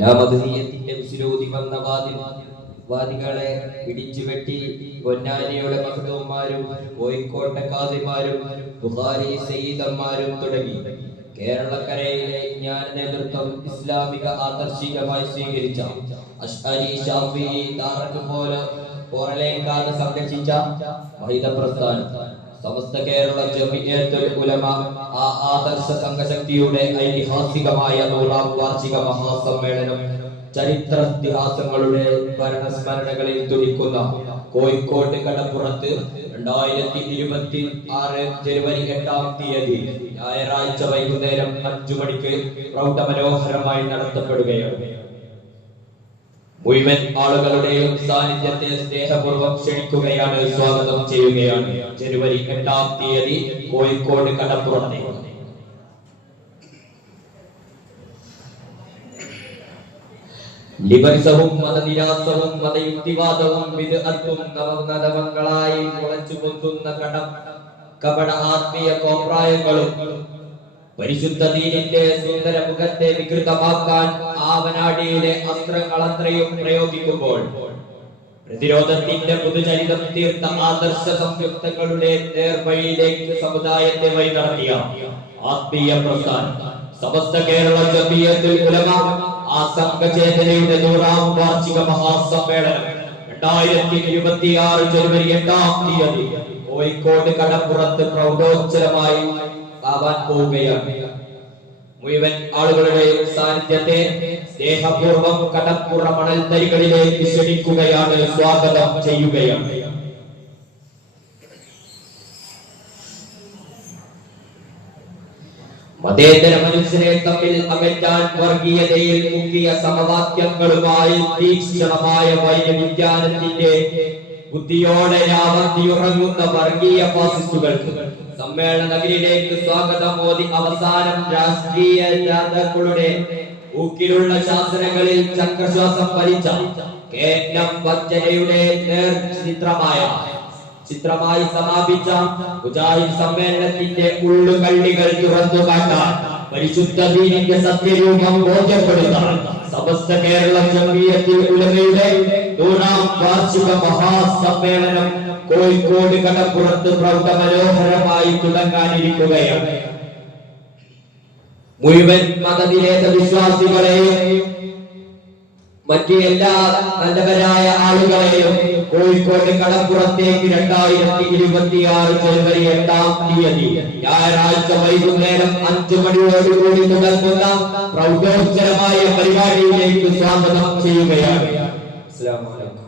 ലാമദീയത്തിന്റെ വിസിലൂതി വന്ന വാദികളെ പിടിച്ചുവെട്ടി പൊന്നാനിയുടെ മഹദൂമാരും കോഴിക്കോട്ടെ ഖാദിമാരും ബുഖാരി സയ്യിദന്മാരും തുടങ്ങി കേരളക്കരയിലെ ജ്ഞാന നേതൃത്വം ഇസ്ലാമിക ആദർശികമായി സ്വീകരിച്ച അശ്അരി ശാഫിഈ താറഖ് പോരലേക്കാതെ സംരക്ഷിച്ച വഹിദ പ്രസ്ഥാനം സമസ്ത കേരള ജമിഅത്തുൽ ഉലമ ആ ആദർശ സംഘശക്തിയുടെ ഐതിഹാസികമായ 100ാം വാർഷിക മഹാസമ്മേളനം ചരിത്രേതിഹാസങ്ങളുടെ ഭരണസ്മരണകളിൽ തുടിക്കുന്ന കോഴിക്കോട് കടപ്പുറത്ത് 2026 ജനുവരി 8-ാം തീയതി ഞായറാഴ്ച വൈകുന്നേരം 5 മണിക്ക് പ്രൗഢമനോഹരമായി നടത്തപ്പെടുകയാണ്. മുഴുവൻ ആളുകളുടെയും സാന്നിധ്യത്തെ സ്നേഹപൂർവ്വം ക്ഷണിക്കുകയാണ്, സ്വാഗതം ചെയ്യുകയാണ്. ജനുവരി 8-ാം തീയതി കോഴിക്കോട് കടപ്പുറത്ത് ലിബർസവും മതനിരാസവും മതയുക്തിവാദവും വിദ്അത്തും നവനവങ്ങളായി മുളച്ചുപൊന്തുന്ന കപട ആത്മീയ കോപ്രായങ്ങളും പരിശുദ്ധ ദീനിന്റെ സുന്ദര മുഖത്തെ വികൃതമാക്കാൻ ആവനാടിയിലെ അസ്ത്രങ്ങളത്രയും പ്രയോഗിക്കുമ്പോൾ പ്രതിരോധത്തിന്റെ പുതുചരിതം തീർത്ത ആദർശ സംയുക്തങ്ങളുടെ നേർവഴിയിലേക്ക് സമുദായത്തെ വഴി നടത്തിയ ആത്മീയ പ്രസ്ഥാനം സമസ്ത കേരള ജമിഅത്തുൽ ഉലമ ആ സംഘചേതനയുടെ 100ാം വാർഷിക മഹാസമ്മേളനം 2026 ജനുവരി 8-ാം തീയതി കോഴിക്കോട് കടപ്പുറത്ത് പ്രൗഢോജ്ജലമായി ആവാൻ പോവുകയാണ്. മുഴുവൻ ആളുകളുടെയും സാന്നിധ്യത്തെ സ്നേഹപൂർവ്വം കടപ്പുറ മണൽത്തരികളിലേക്ക് ക്ഷണിക്കുകയാണ്, സ്വാഗതം ചെയ്യുകയാണ്. മതേതര മനുഷ്യരെ തമ്മിൽ അകറ്റാൻ വർഗീയതയിൽ മുക്കിയ സമവാക്യങ്ങളുമായി തീക്ഷ്ണമായ വൈദ്യവിജ്ഞാനത്തിന്റെ ബുദ്ധിയോടെ രാവന്തിയുറങ്ങുന്ന വർഗീയ ഫാസിസ്റ്റുകൾക്ക് സമ്മേളന നഗരിയിലേക്ക് സ്വാഗതം മോദി അവസാനം രാഷ്ട്രീയ നേതാക്കളുടെ ഊക്കിലുള്ള ശാസനങ്ങളിൽ ചക്രശ്വാസം വലിച്ച കേന്ദ്രം വഞ്ചനയുടെ ചിത്രമായി സമാപിച്ച മുജാഹിദ് സമ്മേളനത്തിന്റെ ഉള്ളുകള്ളികൾ തുറന്നു കാട്ടാൻ പരിശുദ്ധ ദീനിന്റെ സത്യരൂപം ബോധ്യപ്പെടുത്താൻ സമസ്ത കേരള ജമിഅത്തുൽ ഉലമയുടെ 100ാം വാർഷിക മഹാസമ്മേളനം കോഴിക്കോട് കടപ്പുറത്ത് പ്രൗഢമനോഹരമായി തുടങ്ങാനിരിക്കുകയാണ്. മുഴുവൻ മതനിരേധ വിശ്വാസികളെയും മറ്റു എല്ലാ നല്ലവരായ ആളുകളെയും കോഴിക്കോട് കടപ്പുറത്തേക്ക് 2026 ജനുവരി 8-ാം തീയതി ഞായറാഴ്ച വൈകുന്നേരം 5 മണിയോടുകൂടി തുടങ്ങുന്ന പ്രൗഢോജ്ജലമായ പരിപാടിയിലേക്ക് സ്വാഗതം ചെയ്യുകയാണ്. അസ്സലാമു അലൈക്കും.